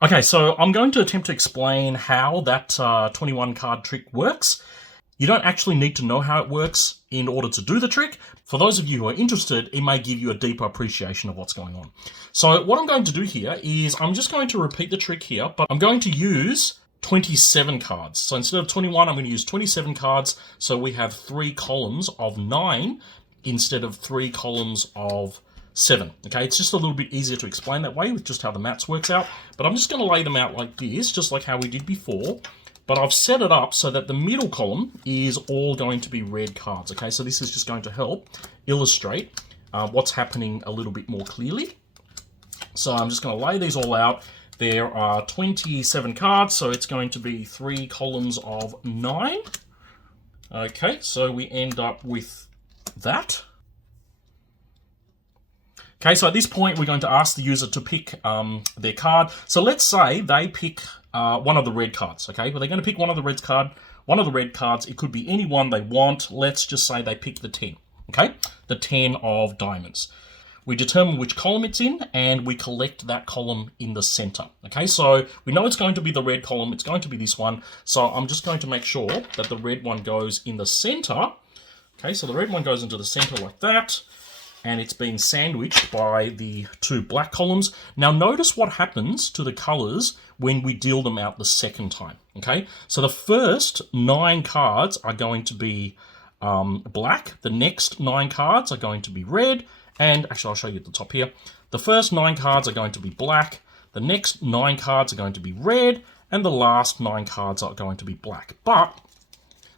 Okay, so I'm going to attempt to explain how that 21 card trick works. You don't actually need to know how it works in order to do the trick. For those of you who are interested, it may give you a deeper appreciation of what's going on. So what I'm going to do here is I'm just going to repeat the trick here, but I'm going to use 27 cards. So instead of 21, I'm going to use 27 cards. So we have 3 columns of 9 instead of 3 columns of 7. Okay, it's just a little bit easier to explain that way with just how the maths works out. But I'm just going to lay them out like this, just like how we did before. But I've set it up so that the middle column is all going to be red cards. Okay, so this is just going to help illustrate what's happening a little bit more clearly. So I'm just going to lay these all out. There are 27 cards, so it's going to be 3 columns of 9. Okay, so we end up with that. Okay, so at this point, we're going to ask the user to pick their card. So let's say they pick one of the red cards, okay? Well, they're going to pick one of the red cards. It could be any one they want. Let's just say they pick the 10, okay? The 10 of diamonds. We determine which column it's in, and we collect that column in the center, okay? So we know it's going to be the red column. It's going to be this one. So I'm just going to make sure that the red one goes in the center. Okay, so the red one goes into the center like that. And it's being sandwiched by the 2 black columns. Now notice what happens to the colors when we deal them out the second time, okay? So the first 9 cards are going to be black. The next 9 cards are going to be red. And actually, I'll show you at the top here. The first 9 cards are going to be black. The next 9 cards are going to be red. And the last 9 cards are going to be black. But,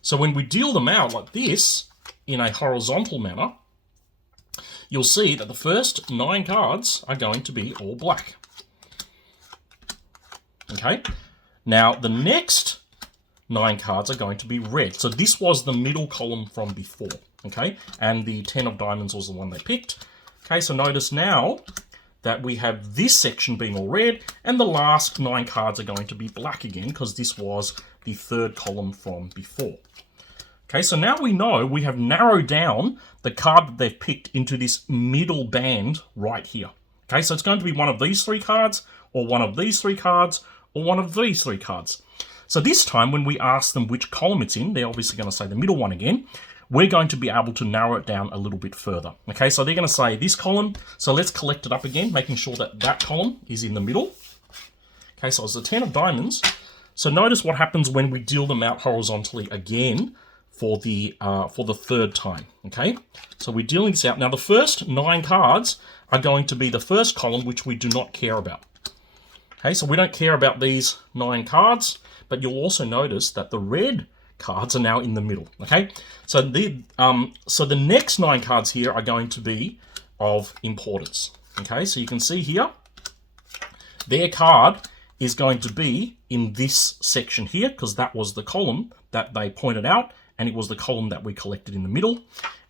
so when we deal them out like this, in a horizontal manner, you'll see that the first 9 cards are going to be all black. Okay? Now, the next 9 cards are going to be red. So this was the middle column from before. Okay? And the 10 of diamonds was the one they picked. Okay, so notice now that we have this section being all red, and the last 9 cards are going to be black again, because this was the 3rd column from before. Okay, so now we know we have narrowed down the card that they've picked into this middle band right here. Okay, so it's going to be one of these 3 cards, or one of these 3 cards, or one of these 3 cards. So this time, when we ask them which column it's in, they're obviously going to say the middle one again. We're going to be able to narrow it down a little bit further. Okay, so they're going to say this column. So let's collect it up again, making sure that that column is in the middle. Okay, so it's the 10 of diamonds. So notice what happens when we deal them out horizontally again for the 3rd time, okay? So we're dealing this out. Now, the first 9 cards are going to be the first column, which we do not care about. Okay, so we don't care about these 9 cards, but you'll also notice that the red cards are now in the middle, okay? So the next 9 cards here are going to be of importance, okay? So you can see here, their card is going to be in this section here, because that was the column that they pointed out, and it was the column that we collected in the middle.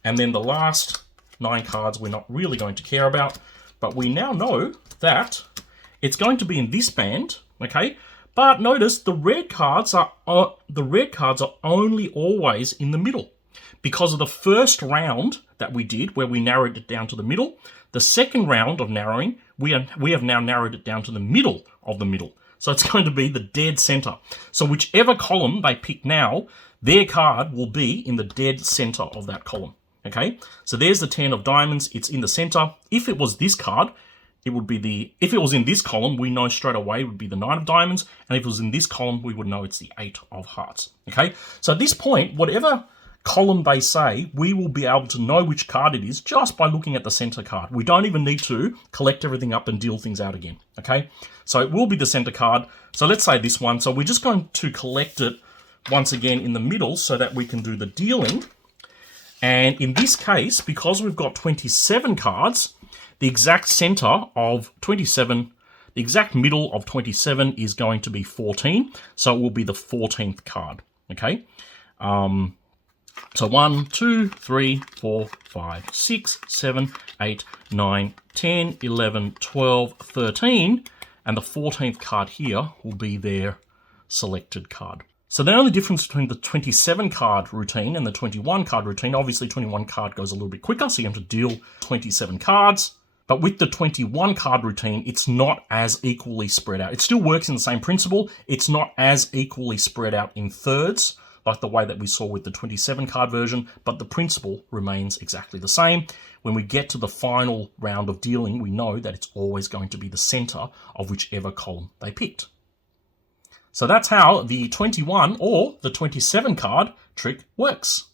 And then the last 9 cards we're not really going to care about, but we now know that it's going to be in this band, okay? But notice the red cards are only always in the middle. Because of the first round that we did, where we narrowed it down to the middle, the second round of narrowing, we have now narrowed it down to the middle of the middle. So it's going to be the dead center. So whichever column they pick now, their card will be in the dead center of that column, okay? So there's the 10 of diamonds. It's in the center. If it was this card, it would be if it was in this column, we know straight away it would be the 9 of diamonds. And if it was in this column, we would know it's the 8 of hearts, okay? So at this point, whatever column they say, we will be able to know which card it is just by looking at the center card. We don't even need to collect everything up and deal things out again, okay? So it will be the center card. So let's say this one. So we're just going to collect it once again in the middle so that we can do the dealing. And in this case, because we've got 27 cards, the exact center of 27, the exact middle of 27 is going to be 14. So it will be the 14th card, okay? So 1, 2, 3, 4, 5, 6, 7, 8, 9, 10, 11, 12, 13, and the 14th card here will be their selected card. So the only difference between the 27 card routine and the 21 card routine, obviously 21 card goes a little bit quicker, so you have to deal 27 cards. But with the 21 card routine, it's not as equally spread out. It still works in the same principle. It's not as equally spread out in thirds, like the way that we saw with the 27 card version, but the principle remains exactly the same. When we get to the final round of dealing, we know that it's always going to be the center of whichever column they picked. So that's how the 21 or the 27 card trick works.